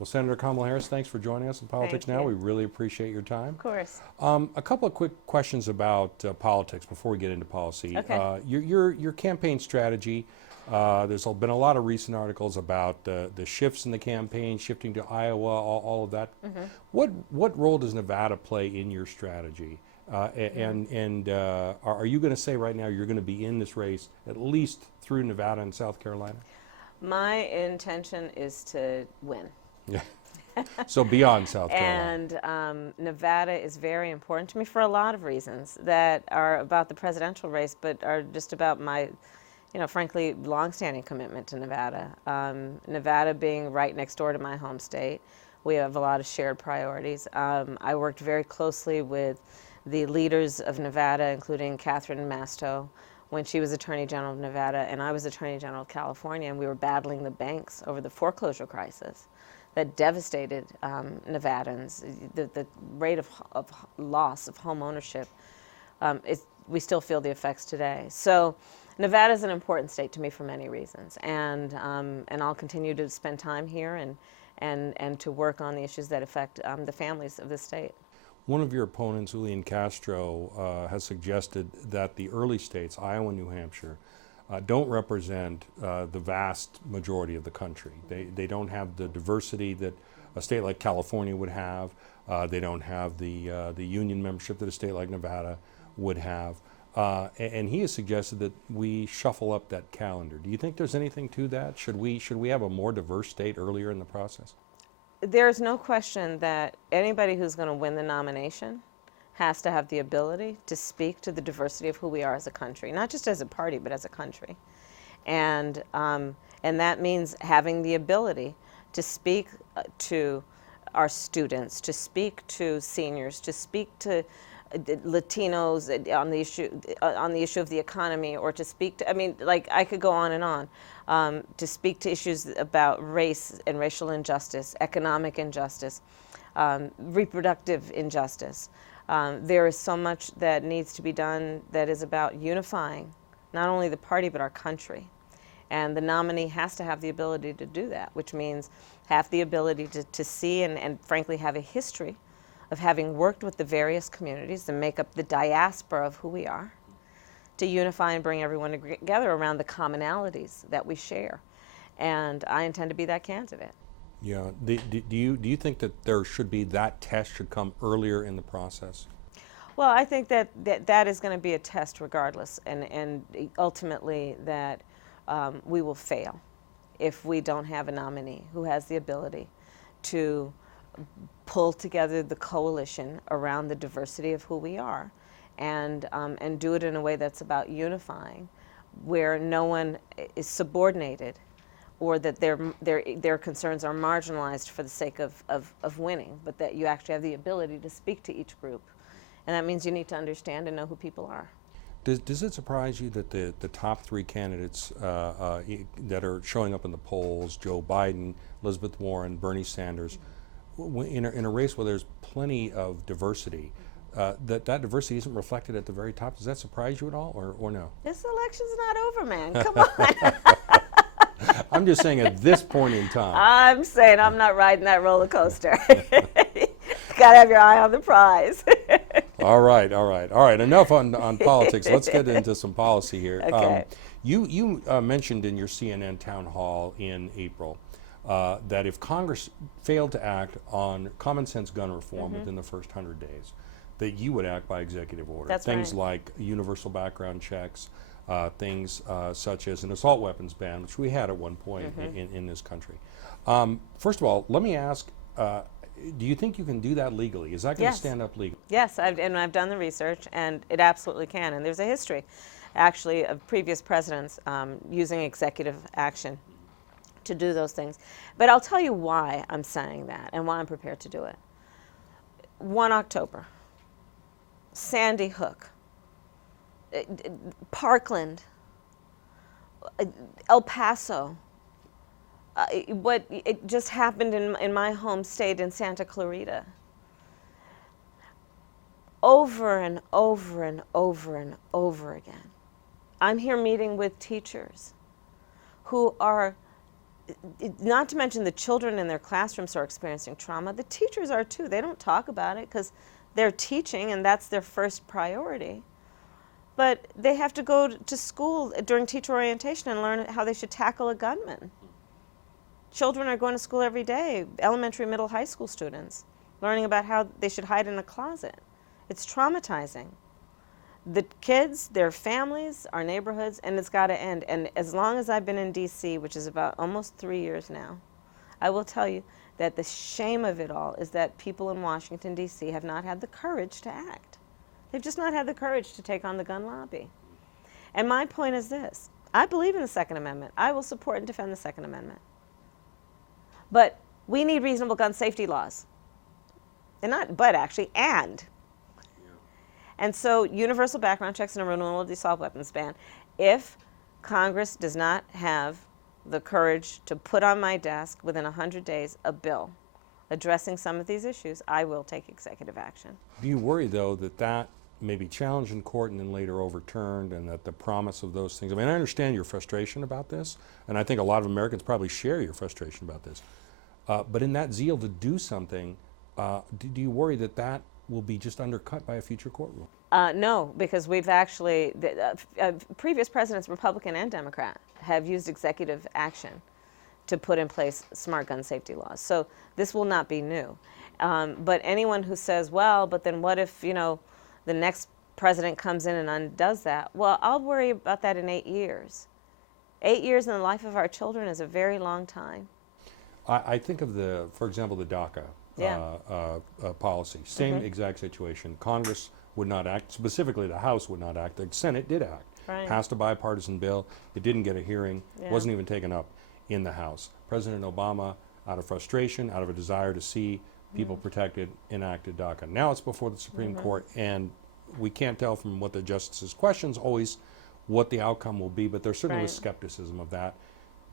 Well, Senator Kamala Harris, thanks for joining us in Politics Thank Now. you. We really appreciate your time. Of course. A couple of quick questions about politics before we get into policy. Okay. Your campaign strategy, there's been a lot of recent articles about the shifts in the campaign, shifting to Iowa, all of that. What role does Nevada play in your strategy? Are you going to say right now you're going to be in this race at least through Nevada and South Carolina? My intention is to win. Yeah. So beyond South Carolina. And Nevada is very important to me for a lot of reasons that are about the presidential race, but are just about my, frankly, longstanding commitment to Nevada. Nevada being right next door to my home state, we have a lot of shared priorities. I worked very closely with the leaders of Nevada, including Catherine Masto, when she was Attorney General of Nevada, and I was Attorney General of California, and we were battling the banks over the foreclosure crisis that devastated Nevadans. The rate of loss of home ownership, we still feel the effects today. So Nevada is an important state to me for many reasons, and I'll continue to spend time here and to work on the issues that affect the families of the state. One of your opponents, Julian Castro, has suggested that the early states, Iowa and New Hampshire, don't represent the vast majority of the country. They don't have the diversity that a state like California would have. They don't have the union membership that a state like Nevada would have. And he has suggested that we shuffle up that calendar. Do you think there's anything to that? Should we have a more diverse state earlier in the process? There's no question that anybody who's going to win the nomination has to have the ability to speak to the diversity of who we are as a country, not just as a party, but as a country. And that means having the ability to speak to our students, to speak to seniors, to speak to Latinos on the issue of the economy, or to speak to, I could go on and on, to speak to issues about race and racial injustice, economic injustice, reproductive injustice. There is so much that needs to be done that is about unifying not only the party but our country. And the nominee has to have the ability to do that, which means have the ability to see and frankly have a history of having worked with the various communities that make up the diaspora of who we are, to unify and bring everyone together around the commonalities that we share. And I intend to be that candidate. Yeah. Do you think that there should be that test should come earlier in the process? Well, I think that is going to be a test regardless, and ultimately that we will fail if we don't have a nominee who has the ability to pull together the coalition around the diversity of who we are, and do it in a way that's about unifying, where no one is subordinated, or that their concerns are marginalized for the sake of winning, but that you actually have the ability to speak to each group, and that means you need to understand and know who people are. Does it surprise you that the top three candidates that are showing up in the polls, Joe Biden, Elizabeth Warren, Bernie Sanders, in a race where there's plenty of diversity, that diversity isn't reflected at the very top? Does that surprise you at all, or no? This election's not over, man. Come on. I'm just saying at this point in time. I'm saying I'm not riding that roller coaster. Got to have your eye on the prize. All right. Enough on politics. Let's get into some policy here. Okay. You mentioned in your CNN town hall in April that if Congress failed to act on common sense gun reform within the first 100 days, that you would act by executive order. That's things right. like universal background checks, things such as an assault weapons ban, which we had at one point in this country. First of all, let me ask, do you think you can do that legally? Is that going to stand up legally? Yes, I've done the research, and it absolutely can. And there's a history, actually, of previous presidents using executive action to do those things. But I'll tell you why I'm saying that and why I'm prepared to do it. 1 October, Sandy Hook, Parkland, El Paso, what it just happened in my home state in Santa Clarita. Over and over and over and over again. I'm here meeting with teachers who are not to mention the children in their classrooms are experiencing trauma. The teachers are too. They don't talk about it because they're teaching and that's their first priority. But they have to go to school during teacher orientation and learn how they should tackle a gunman. Children are going to school every day, elementary, middle, high school students, learning about how they should hide in a closet. It's traumatizing. The kids, their families, our neighborhoods, and it's got to end. And as long as I've been in D.C., which is about almost 3 years now, I will tell you that the shame of it all is that people in Washington, D.C. have not had the courage to act. They've just not had the courage to take on the gun lobby. And my point is this. I believe in the Second Amendment. I will support and defend the Second Amendment. But we need reasonable gun safety laws. And not but, actually, and. And so universal background checks and a renewal of the assault weapons ban. If Congress does not have the courage to put on my desk within 100 days a bill addressing some of these issues, I will take executive action. Do you worry, though, that that may be challenged in court and then later overturned, and that the promise of those things, I mean, I understand your frustration about this, and I think a lot of Americans probably share your frustration about this, but in that zeal to do something, do you worry that that will be just undercut by a future court rule? No, because we've actually, previous presidents, Republican and Democrat, have used executive action to put in place smart gun safety laws. So this will not be new. But anyone who says, well, but then what if, the next president comes in and undoes that? Well, I'll worry about that in 8 years. 8 years in the life of our children is a very long time. I think of for example, the DACA policy. Same exact situation. Congress would not act, specifically the House would not act. The Senate did act. Right. Passed a bipartisan bill. It didn't get a hearing. Wasn't even taken up in the House. President Obama, out of frustration, out of a desire to see people protected, enacted DACA. Now it's before the Supreme Court, and we can't tell from what the justices' questions always what the outcome will be, but there certainly was skepticism of that.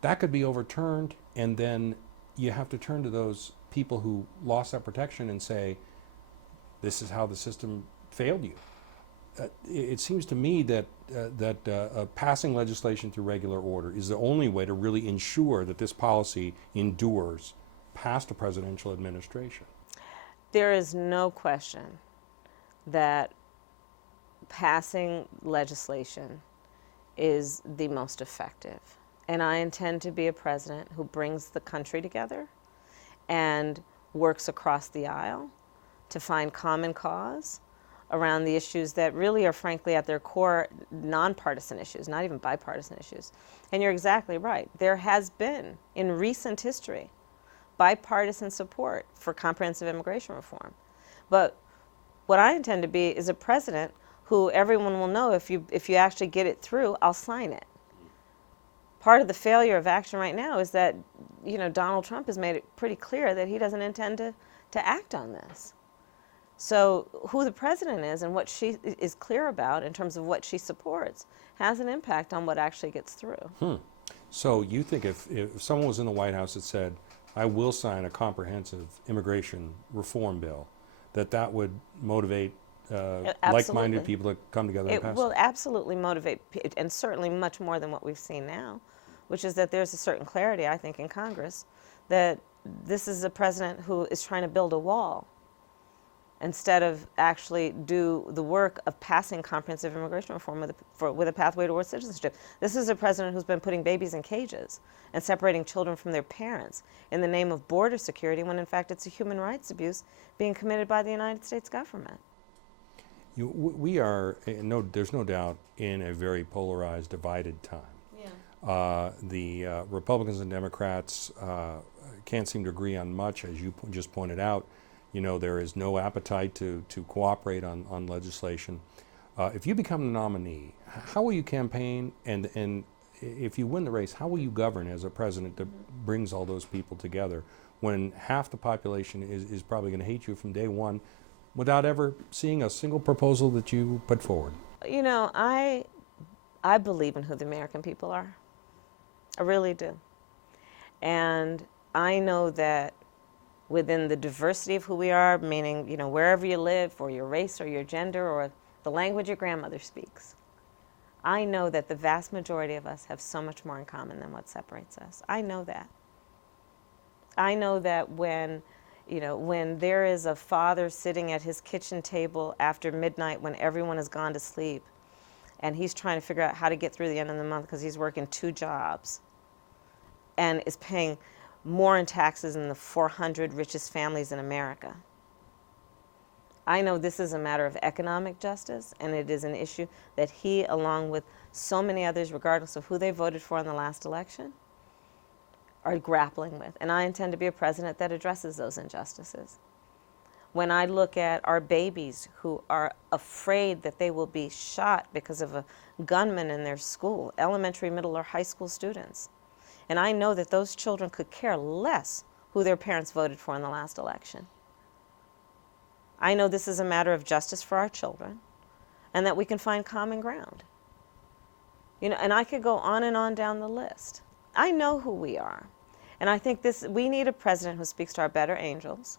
That could be overturned, and then you have to turn to those people who lost that protection and say, this is how the system failed you. It seems to me that passing legislation through regular order is the only way to really ensure that this policy endures past a presidential administration. There is no question that passing legislation is the most effective. And I intend to be a president who brings the country together and works across the aisle to find common cause around the issues that really are, frankly, at their core, nonpartisan issues, not even bipartisan issues. And you're exactly right. There has been, in recent history, bipartisan support for comprehensive immigration reform. But what I intend to be is a president who everyone will know, if you actually get it through, I'll sign it. Part of the failure of action right now is that, Donald Trump has made it pretty clear that he doesn't intend to act on this. So who the president is and what she is clear about in terms of what she supports has an impact on what actually gets through. So you think if someone was in the White House that said, I will sign a comprehensive immigration reform bill, that would motivate like-minded people to come together and pass it? It will absolutely motivate, and certainly much more than what we've seen now, which is that there's a certain clarity, I think, in Congress that this is a president who is trying to build a wall instead of actually do the work of passing comprehensive immigration reform with a pathway towards citizenship. This is a president who's been putting babies in cages and separating children from their parents in the name of border security, when in fact it's a human rights abuse being committed by the United States government. We are, there's no doubt, in a very polarized, divided time. The Republicans and Democrats can't seem to agree on much, as you just pointed out. There is no appetite to cooperate on legislation. If you become the nominee, how will you campaign, and if you win the race, how will you govern as a president that brings all those people together when half the population is probably going to hate you from day one without ever seeing a single proposal that you put forward? I believe in who the American people are. I really do. And I know that within the diversity of who we are, meaning, wherever you live, or your race or your gender or the language your grandmother speaks, I know that the vast majority of us have so much more in common than what separates us. I know that. I know that when, when there is a father sitting at his kitchen table after midnight when everyone has gone to sleep, and he's trying to figure out how to get through the end of the month because he's working 2 jobs and is paying more in taxes than the 400 richest families in America. I know this is a matter of economic justice, and it is an issue that he, along with so many others, regardless of who they voted for in the last election, are grappling with. And I intend to be a president that addresses those injustices. When I look at our babies who are afraid that they will be shot because of a gunman in their school, elementary, middle, or high school students, and I know that those children could care less who their parents voted for in the last election. I know this is a matter of justice for our children, and that we can find common ground. And I could go on and on down the list. I know who we are. And I think we need a president who speaks to our better angels.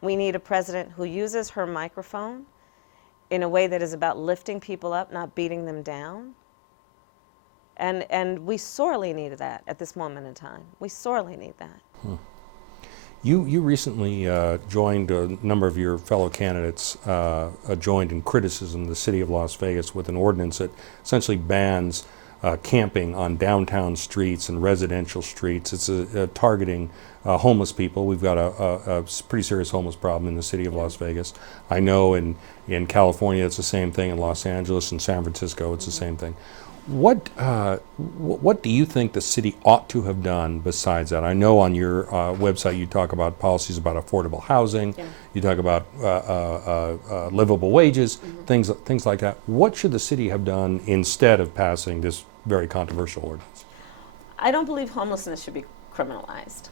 We need a president who uses her microphone in a way that is about lifting people up, not beating them down. And we sorely need that at this moment in time. We sorely need that. You recently joined a number of your fellow candidates, joined in criticism of the city of Las Vegas with an ordinance that essentially bans camping on downtown streets and residential streets. It's targeting homeless people. We've got a pretty serious homeless problem in the city of Las Vegas. I know in California it's the same thing, in Los Angeles and San Francisco it's the same thing. What do you think the city ought to have done besides that? I know on your website you talk about policies about affordable housing. Yeah. You talk about livable wages, things like that. What should the city have done instead of passing this very controversial ordinance? I don't believe homelessness should be criminalized.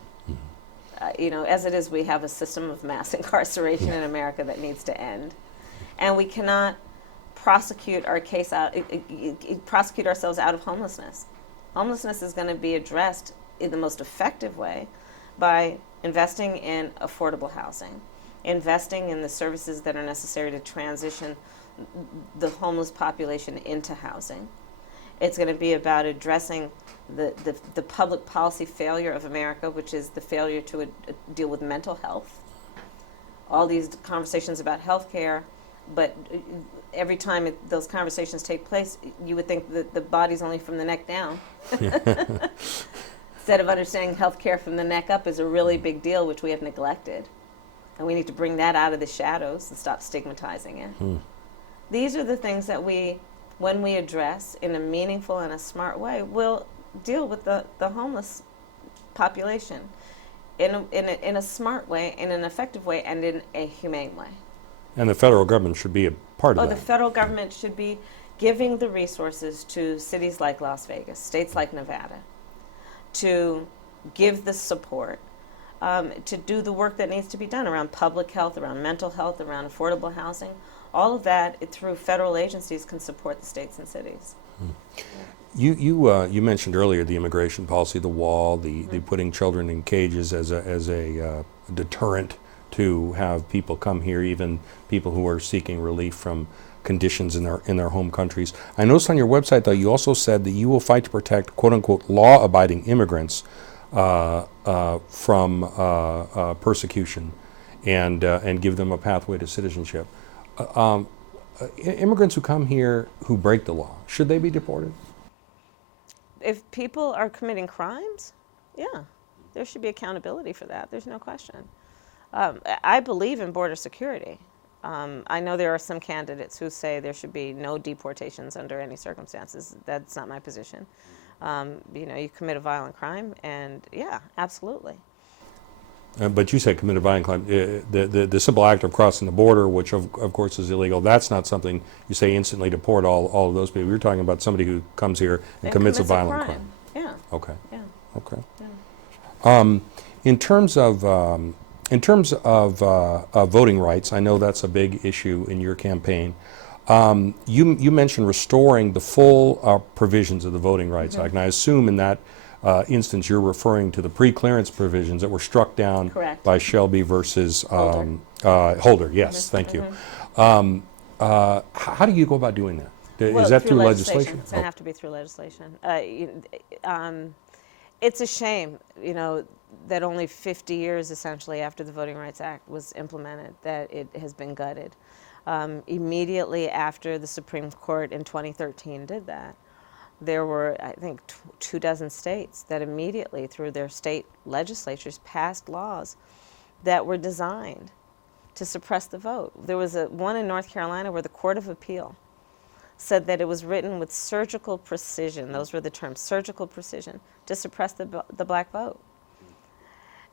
As it is, we have a system of mass incarceration in America that needs to end, and we cannot prosecute ourselves out of homelessness. Homelessness is going to be addressed in the most effective way by investing in affordable housing, investing in the services that are necessary to transition the homeless population into housing. It's going to be about addressing the public policy failure of America, which is the failure to deal with mental health. All these conversations about health care, but every time those conversations take place, you would think that the body's only from the neck down. Instead of understanding health care from the neck up is a really big deal, which we have neglected. And we need to bring that out of the shadows and stop stigmatizing it. These are the things that when we address in a meaningful and a smart way, will deal with the homeless population in a smart way, in an effective way, and in a humane way. And the federal government should be a part of that. The federal government should be giving the resources to cities like Las Vegas, states like Nevada, to give the support, to do the work that needs to be done around public health, around mental health, around affordable housing. All of that, through federal agencies, can support the states and cities. You mentioned earlier the immigration policy, the wall, the putting children in cages as a deterrent to have people come here, even people who are seeking relief from conditions in their home countries. I noticed on your website, though, you also said that you will fight to protect quote-unquote law-abiding immigrants from persecution and give them a pathway to citizenship. Immigrants who come here who break the law, should they be deported? If people are committing crimes, yeah, there should be accountability for that. There's no question. I believe in border security. I know there are some candidates who say there should be no deportations under any circumstances. That's not my position. You commit a violent crime, and yeah, absolutely. But you said commit a violent crime. The simple act of crossing the border, which of course is illegal, that's not something you say instantly deport all of those people. You're talking about somebody who comes here and commits a violent crime. Yeah. Okay. Yeah. Okay. Yeah. In terms of voting rights, I know that's a big issue in your campaign. You mentioned restoring the full provisions of the Voting Rights Act, and I assume in that instance you're referring to the pre-clearance provisions that were struck down by Shelby versus Holder. Yes, thank you. How do you go about doing that? Is that through legislation? It's going to have to be through legislation. It's a shame, that only 50 years essentially after the Voting Rights Act was implemented, that it has been gutted. Immediately after the Supreme Court in 2013 did that, there were, I think, 24 states that immediately, through their state legislatures, passed laws that were designed to suppress the vote. There was one in North Carolina where the Court of Appeal said that it was written with surgical precision, those were the terms, surgical precision, to suppress the black vote.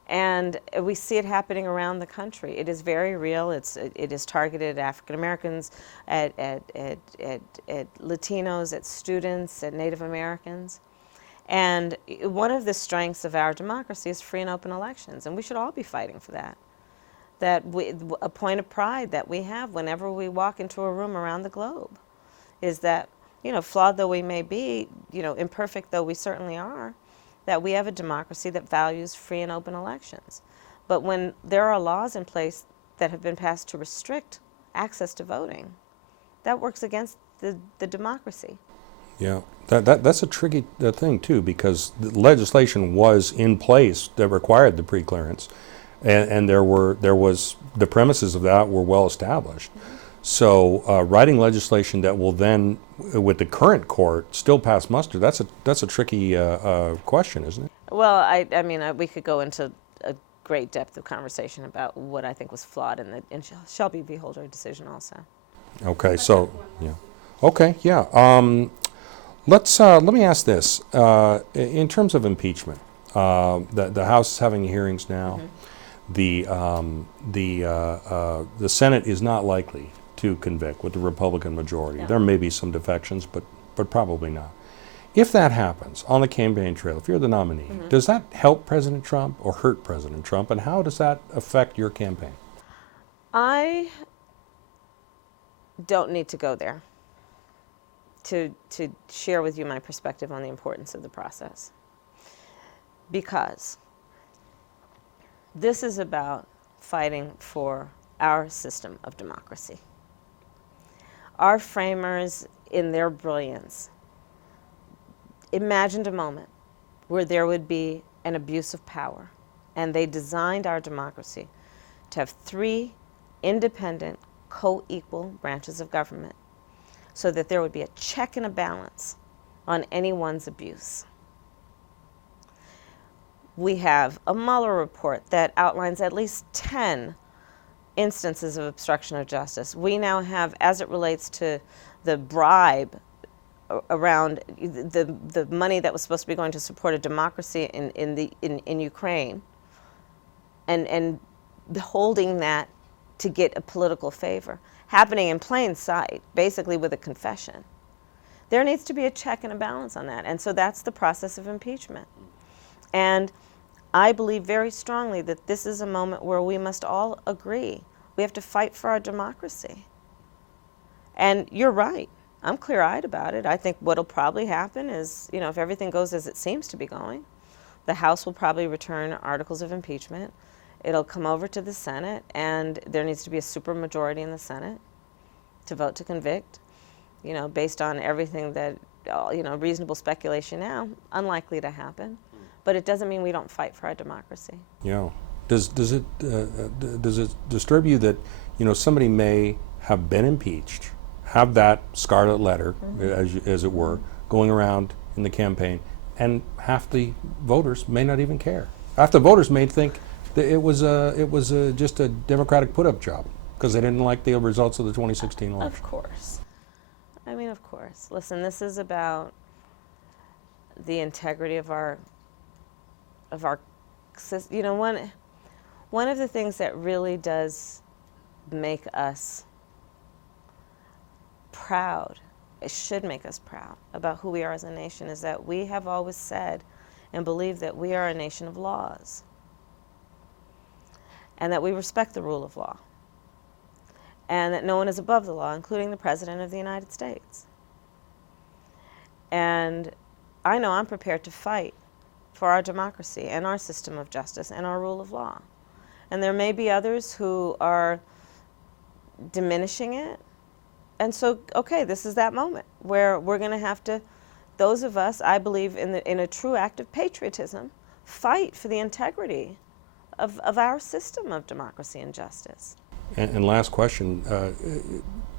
And we see it happening around the country. It is very real. It is targeted at African Americans, at Latinos, at students, at Native Americans. And one of the strengths of our democracy is free and open elections, and we should all be fighting for that. A point of pride that we have whenever we walk into a room around the globe is that, flawed though we may be, imperfect though we certainly are, that we have a democracy that values free and open elections. But when there are laws in place that have been passed to restrict access to voting, that works against the democracy. Yeah, that's a tricky thing too, because the legislation was in place that required the preclearance, and the premises of that were well established. So writing legislation that will then, with the current court, still pass muster, that's a tricky question, isn't it? Well, I mean, we could go into a great depth of conversation about what I think was flawed in Shelby v. Holder decision also. Okay, so, yeah. Okay, yeah. Let me ask this. In terms of impeachment, the House is having hearings now. Mm-hmm. The Senate is not likely to convict with the Republican majority. Yeah. There may be some defections, but probably not. If that happens on the campaign trail, if you're the nominee, mm-hmm. does that help President Trump or hurt President Trump, and how does that affect your campaign? I don't need to go there to share with you my perspective on the importance of the process, because this is about fighting for our system of democracy. Our framers, in their brilliance, imagined a moment where there would be an abuse of power, and they designed our democracy to have 3 independent, co-equal branches of government, so that there would be a check and a balance on anyone's abuse. We have a Mueller report that outlines at least 10 instances of obstruction of justice. We now have, as it relates to the bribe around the money that was supposed to be going to support a democracy in Ukraine, and holding that to get a political favor, happening in plain sight, basically with a confession. There needs to be a check and a balance on that, and so that's the process of impeachment. And I believe very strongly that this is a moment where we must all agree we have to fight for our democracy. And you're right. I'm clear-eyed about it. I think what'll probably happen is, if everything goes as it seems to be going, the House will probably return articles of impeachment. It'll come over to the Senate, and there needs to be a supermajority in the Senate to vote to convict. Based on everything that, reasonable speculation now, unlikely to happen. But it doesn't mean we don't fight for our democracy. Yeah. Does it disturb you that somebody may have been impeached, have that scarlet letter, mm-hmm. as it were, going around in the campaign, and half the voters may not even care. Half the voters may think that it was just a Democratic put-up job because they didn't like the results of the 2016 election. Of course. Of course. Listen, this is about the integrity of our system. One of the things that really does make us proud, it should make us proud about who we are as a nation, is that we have always said and believe that we are a nation of laws, and that we respect the rule of law, and that no one is above the law, including the President of the United States. And I know I'm prepared to fight for our democracy and our system of justice and our rule of law. And there may be others who are diminishing it. And so, okay, this is that moment where we're going to have to those of us, I believe, in a true act of patriotism, fight for the integrity of our system of democracy and justice. And last question,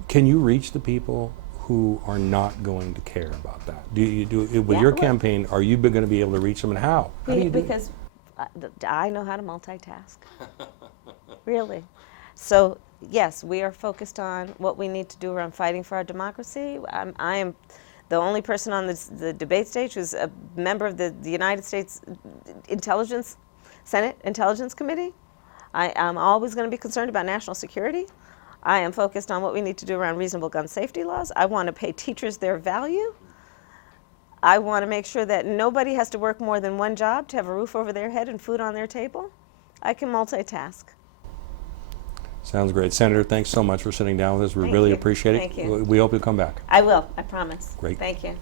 can you reach the people who are not going to care about that? Do you with Yeah, your well- campaign, are you going to be able to reach them, and how? How do you do it? Because I know how to multitask. Really. So, yes, we are focused on what we need to do around fighting for our democracy. I am the only person on the debate stage who's a member of the United States Senate Intelligence Committee. I'm always going to be concerned about national security. I am focused on what we need to do around reasonable gun safety laws. I want to pay teachers their value. I want to make sure that nobody has to work more than one job to have a roof over their head and food on their table. I can multitask. Sounds great. Senator, thanks so much for sitting down with us. We Thank really you. appreciate it. Thank you. We hope you'll come back. I will, I promise. Great. Thank you.